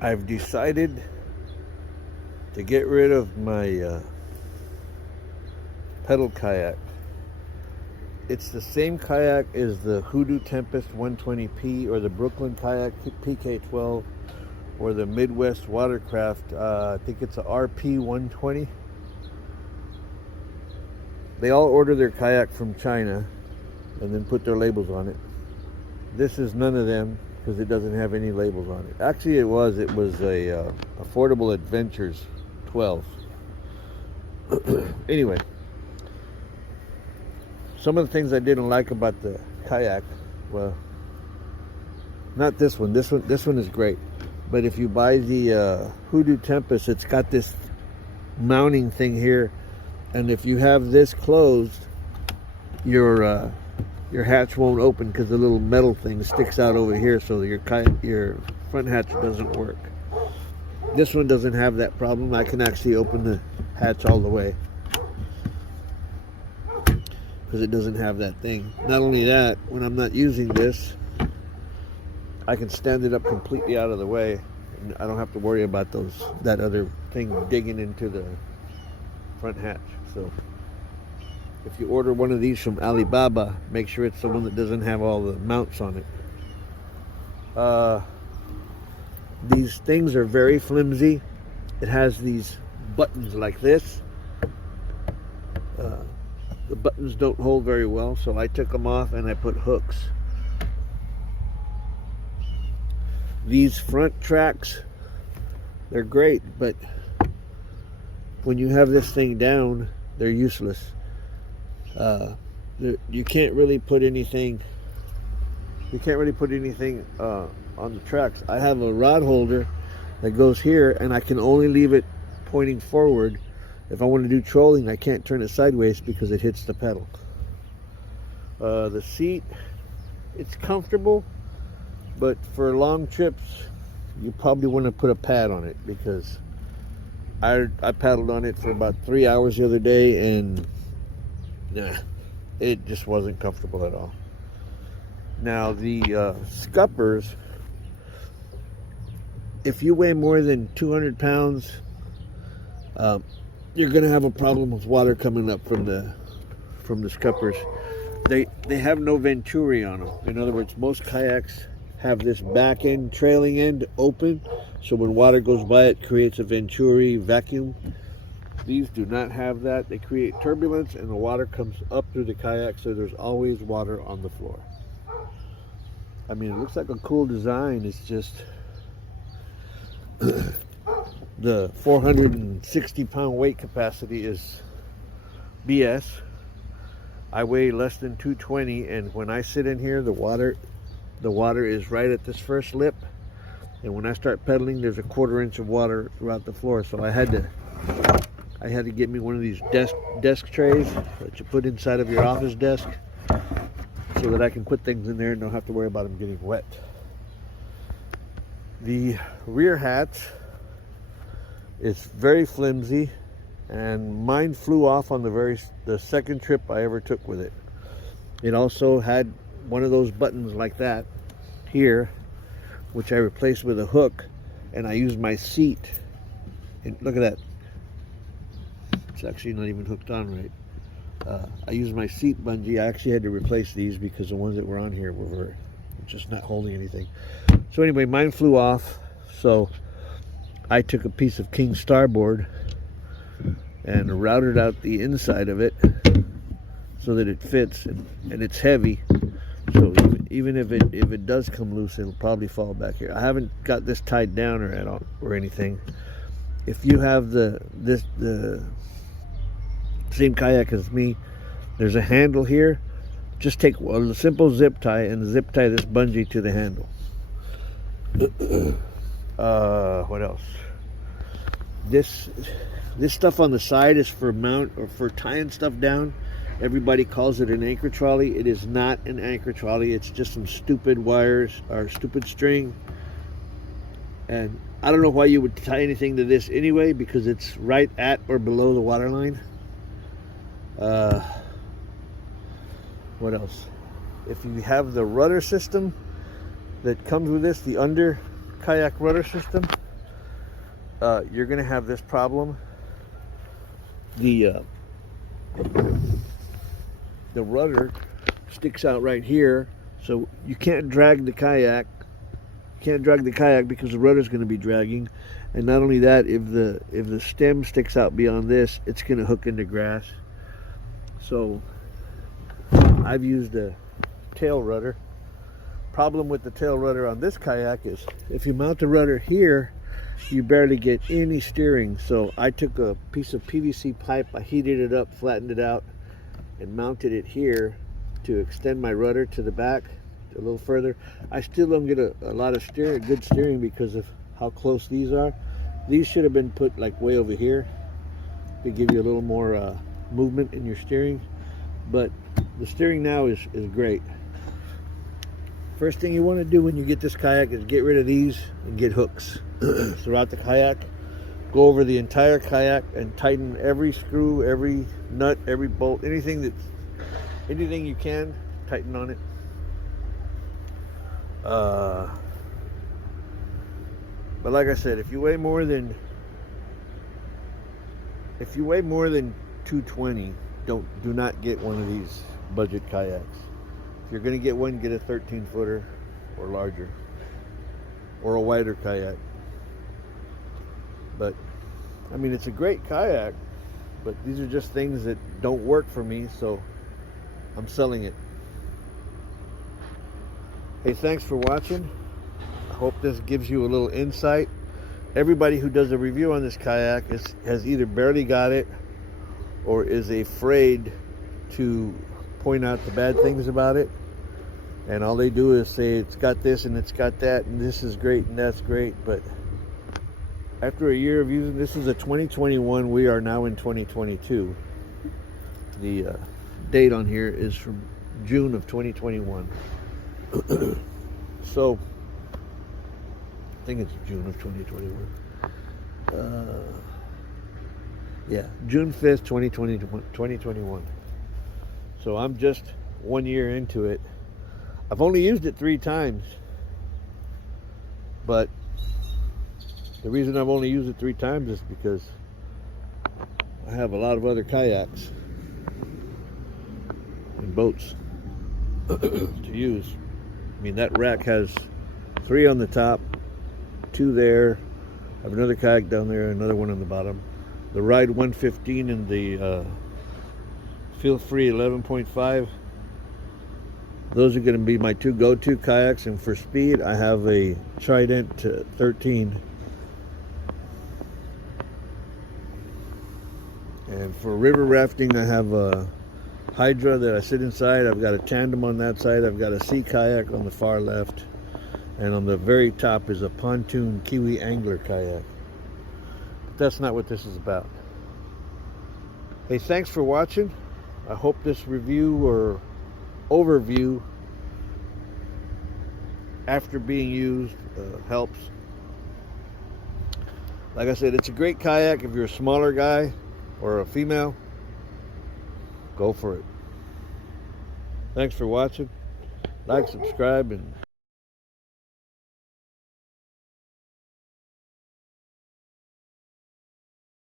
I've decided to get rid of my pedal kayak. It's the same kayak as the HooDoo Tempest 120P or the Brooklyn Kayak PK12 or the Midwest Watercraft, I think it's a RP120. They all order their kayak from China and then put their labels on it. This is none of them because it doesn't have any labels on it. Actually, it was a Affordable Adventures 12. Anyway, some of the things I didn't like about the kayak, well, not this one. This one is great. But if you buy the HooDoo Tempest, it's got this mounting thing here, and if you have this closed, your hatch won't open because the little metal thing sticks out over here, so your front hatch doesn't work. This one doesn't have that problem. I can actually open the hatch all the way because it doesn't have that thing. Not only that, when I'm not using this, I can stand it up completely out of the way, and I don't have to worry about that other thing digging into the front hatch. So if you order one of these from Alibaba, make sure it's the one that doesn't have all the mounts on it. These things are very flimsy. It has these buttons like this. The buttons don't hold very well, so I took them off and I put hooks. These front tracks, they're great, but when you have this thing down, they're useless. You can't really put anything. You can't really put anything on the tracks. I have a rod holder that goes here, and I can only leave it pointing forward. If I want to do trolling, I can't turn it sideways because it hits the pedal. The seat, it's comfortable, but for long trips, you probably want to put a pad on it because I paddled on it for about 3 hours the other day, and nah, it just wasn't comfortable at all. Now the Scuppers, if you weigh more than 200 pounds, you're gonna have a problem with water coming up from the Scuppers. They have no venturi on them. In other words, most kayaks have this back end, trailing end open, so when water goes by, it creates a venturi vacuum. These do not have that. They create turbulence, and the water comes up through the kayak, so there's always water on the floor. I mean, it looks like a cool design. It's just the 460-pound weight capacity is BS. I weigh less than 220, and when I sit in here, the water is right at this first lip, and when I start pedaling, there's a 1/4 inch of water throughout the floor. So I had to get me one of these desk trays that you put inside of your office desk, so that I can put things in there and don't have to worry about them getting wet. The rear hatch is very flimsy, and mine flew off on the second trip I ever took with it. It also had one of those buttons like that here, which I replaced with a hook, and I used my seat, and look at that, it's actually not even hooked on right. I used my seat bungee. I actually had to replace these because the ones that were on here were just not holding anything. So anyway, mine flew off, so I took a piece of King Starboard and routed out the inside of it so that it fits, and it's heavy, so even if it does come loose, it'll probably fall back here. I haven't got this tied down or anything. If you have the same kayak as me, there's a handle here. Just take a simple zip tie and zip tie this bungee to the handle. What else? This stuff on the side is for mount or for tying stuff down. Everybody calls it an anchor trolley. It is not an anchor trolley. It's just some stupid wires or stupid string. And I don't know why you would tie anything to this anyway, because it's right at or below the water line. What else? If you have the rudder system that comes with this, the under kayak rudder system, you're going to have this problem. The rudder sticks out right here, so you can't drag the kayak. You can't drag the kayak because the rudder is going to be dragging. And not only that, if the stem sticks out beyond this, it's going to hook into grass. So I've used a tail rudder. Problem with the tail rudder on this kayak is if you mount the rudder here, you barely get any steering. So I took a piece of PVC pipe, I heated it up, flattened it out, and mounted it here to extend my rudder to the back a little further. I still don't get a lot of good steering because of how close these are. These should have been put like way over here to give you a little more movement in your steering. But the steering now is great. First thing you want to do when you get this kayak is get rid of these and get hooks throughout the kayak. Go over the entire kayak and tighten every screw, every nut, every bolt, anything you can, tighten on it. But like I said, if you weigh more than 220, do not get one of these budget kayaks. If you're going to get one, get a 13-footer or larger, or a wider kayak. But I mean, it's a great kayak, but these are just things that don't work for me, so I'm selling it. Hey, thanks for watching. I hope this gives you a little insight. Everybody who does a review on this kayak has either barely got it or is afraid to point out the bad things about it, and all they do is say it's got this and it's got that and this is great and that's great. But after a year of using, this is a 2021, we are now in 2022. The date on here is from June of 2021. So I think it's June of 2021. Yeah, June 5th, 2021. So I'm just 1 year into it. I've only used it 3 times, but the reason I've only used it 3 times is because I have a lot of other kayaks and boats to use. I mean, that rack has 3 on the top, 2 there. I have another kayak down there, another one on the bottom. The Ride 115 and the Feel Free 11.5. Those are going to be my 2 go-to kayaks, and for speed I have a Trident 13. And for river rafting I have a Hydra that I sit inside. I've got a tandem on that side. I've got a sea kayak on the far left, and on the very top is a pontoon Kiwi angler kayak. But that's not what this is about. Hey, thanks for watching. I hope this review or overview after being used helps. Like I said, it's a great kayak. If you're a smaller guy or a female, go for it. Thanks for watching. Like, subscribe, and